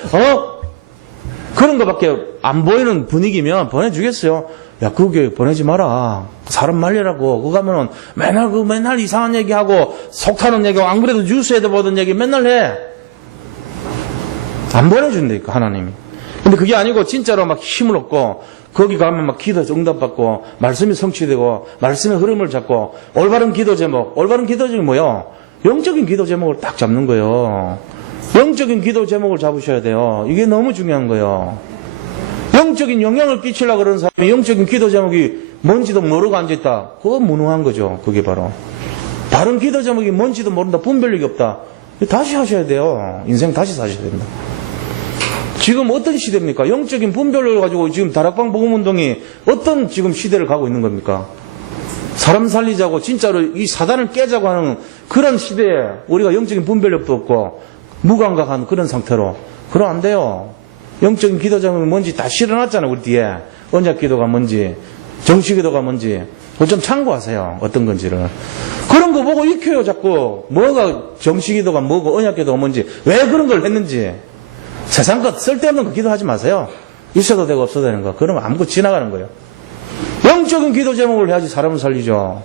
그런 것밖에 안 보이는 분위기면 보내주겠어요. 야, 그 교회 보내지 마라. 사람 말리라고. 그거 가면은 맨날 이상한 얘기하고 속 타는 얘기하고 안 그래도 뉴스에도 보던 얘기 맨날 해. 안 보내준다니까 하나님이. 근데 그게 아니고 진짜로 막 힘을 얻고 거기 가면 막 기도해서 응답받고 말씀이 성취되고 말씀의 흐름을 잡고 올바른 기도 제목. 올바른 기도 제목이 뭐예요? 영적인 기도 제목을 딱 잡는 거예요. 영적인 기도 제목을 잡으셔야 돼요. 이게 너무 중요한 거예요. 영적인 영향을 끼치려고 그러는 사람이 영적인 기도 제목이 뭔지도 모르고 앉아있다. 그건 무능한 거죠. 그게 바로. 다른 기도 제목이 뭔지도 모른다. 분별력이 없다. 다시 하셔야 돼요. 인생 다시 사셔야 됩니다. 지금 어떤 시대입니까? 영적인 분별력을 가지고 지금 다락방 복음운동이 어떤 지금 시대를 가고 있는 겁니까? 사람 살리자고 진짜로 이 사단을 깨자고 하는 그런 시대에 우리가 영적인 분별력도 없고 무감각한 그런 상태로 그러면 안 돼요. 영적인 기도 제목이 뭔지 다 실어놨잖아요. 우리 뒤에. 언약 기도가 뭔지 정식 기도가 뭔지 그거 좀 참고하세요. 어떤 건지를. 그런 거 보고 익혀요. 자꾸 뭐가 정식 기도가 뭐고 언약 기도가 뭔지 왜 그런 걸 했는지. 세상 것 쓸데없는 거 기도하지 마세요. 있어도 되고 없어도 되는 거. 그러면 아무것도 지나가는 거예요. 영적인 기도 제목을 해야지 사람을 살리죠.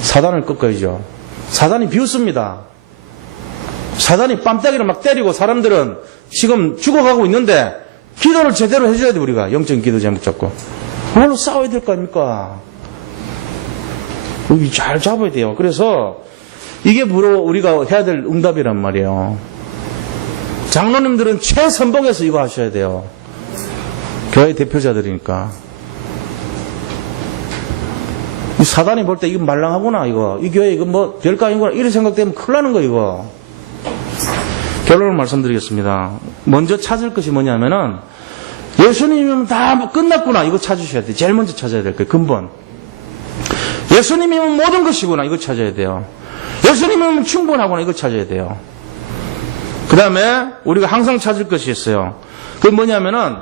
사단을 꺾어야죠. 사단이 비웃습니다. 사단이 뺨따기를 막 때리고 사람들은 지금 죽어가고 있는데 기도를 제대로 해줘야 돼 우리가. 영적인 기도 제목 잡고. 그걸로 싸워야 될 거 아닙니까? 여기 잘 잡아야 돼요. 그래서 이게 바로 우리가 해야 될 응답이란 말이에요. 장로님들은 최선봉에서 이거 하셔야 돼요. 교회 대표자들이니까. 이 사단이 볼 때 이거 말랑하구나 이거. 이 교회 이거 뭐 될까 아니구나 이런 생각되면 큰일 나는 거 이거. 결론을 말씀드리겠습니다. 먼저 찾을 것이 뭐냐면은 예수님이면 다 끝났구나 이거 찾으셔야 돼요. 제일 먼저 찾아야 될 거예요. 근본. 예수님이면 모든 것이구나 이거 찾아야 돼요. 예수님이면 충분하구나 이거 찾아야 돼요. 그 다음에 우리가 항상 찾을 것이 있어요. 그게 뭐냐면은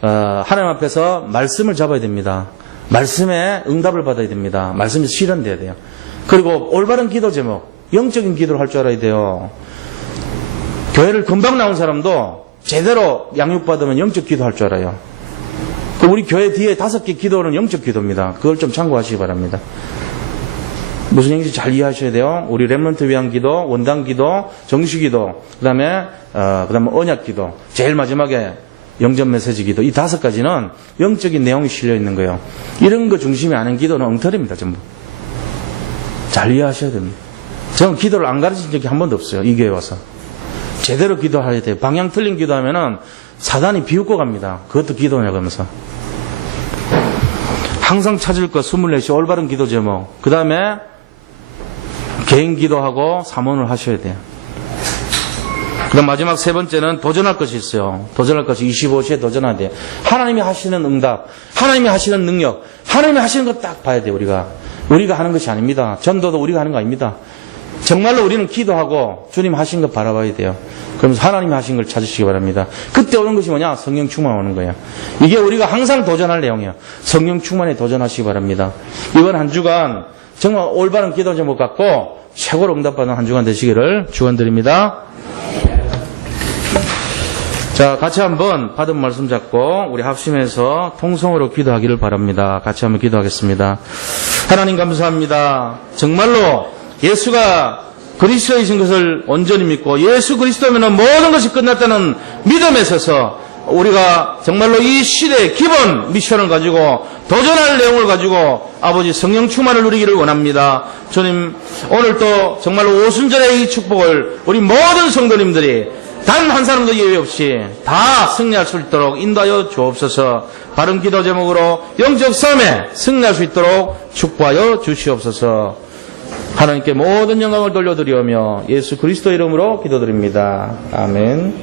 하나님 앞에서 말씀을 잡아야 됩니다. 말씀에 응답을 받아야 됩니다. 말씀이 실현돼야 돼요. 그리고 올바른 기도 제목, 영적인 기도를 할 줄 알아야 돼요. 교회를 금방 나온 사람도 제대로 양육받으면 영적 기도 할 줄 알아요. 우리 교회 뒤에 5개 기도는 영적 기도입니다. 그걸 좀 참고하시기 바랍니다. 무슨 얘기인지 잘 이해하셔야 돼요. 우리 렘넌트 위한 기도, 원당 기도, 정식 기도, 그다음에 언약 기도, 제일 마지막에 영전 메시지 기도. 이 5가지는 영적인 내용이 실려 있는 거예요. 이런 거 중심이 아닌 기도는 엉터리입니다. 전부. 잘 이해하셔야 됩니다. 저는 기도를 안 가르친 적이 한 번도 없어요. 이 교회 와서. 제대로 기도해야 돼요. 방향 틀린 기도하면은 사단이 비웃고 갑니다. 그것도 기도냐 그러면서. 항상 찾을 것 24시 올바른 기도 제목. 그 다음에 개인 기도하고 사모를 하셔야 돼요. 그럼 마지막 세 번째는 도전할 것이 있어요. 도전할 것이 25시에 도전해야 돼요. 하나님이 하시는 응답, 하나님이 하시는 능력, 하나님이 하시는 것 딱 봐야 돼요. 우리가 하는 것이 아닙니다. 전도도 우리가 하는 거 아닙니다. 정말로 우리는 기도하고 주님 하신 것 바라봐야 돼요. 그러면서 하나님이 하신 걸 찾으시기 바랍니다. 그때 오는 것이 뭐냐? 성령 충만 오는 거예요. 이게 우리가 항상 도전할 내용이에요. 성령 충만에 도전하시기 바랍니다. 이번 한 주간 정말 올바른 기도 제목 갖고 최고로 응답받는 한 주간 되시기를 축원드립니다. 자, 같이 한번 받은 말씀 잡고 우리 합심해서 통성으로 기도하기를 바랍니다. 같이 한번 기도하겠습니다. 하나님 감사합니다. 정말로 예수가 그리스도이신 것을 온전히 믿고 예수 그리스도면 모든 것이 끝났다는 믿음에 서서 우리가 정말로 이 시대의 기본 미션을 가지고 도전할 내용을 가지고 아버지 성령 충만을 누리기를 원합니다. 주님, 오늘도 정말로 오순절의 이 축복을 우리 모든 성도님들이 단 한 사람도 예외 없이 다 승리할 수 있도록 인도하여 주옵소서. 바른 기도 제목으로 영적 싸움에 승리할 수 있도록 축복하여 주시옵소서. 하나님께 모든 영광을 돌려드리오며 예수 그리스도 이름으로 기도드립니다. 아멘.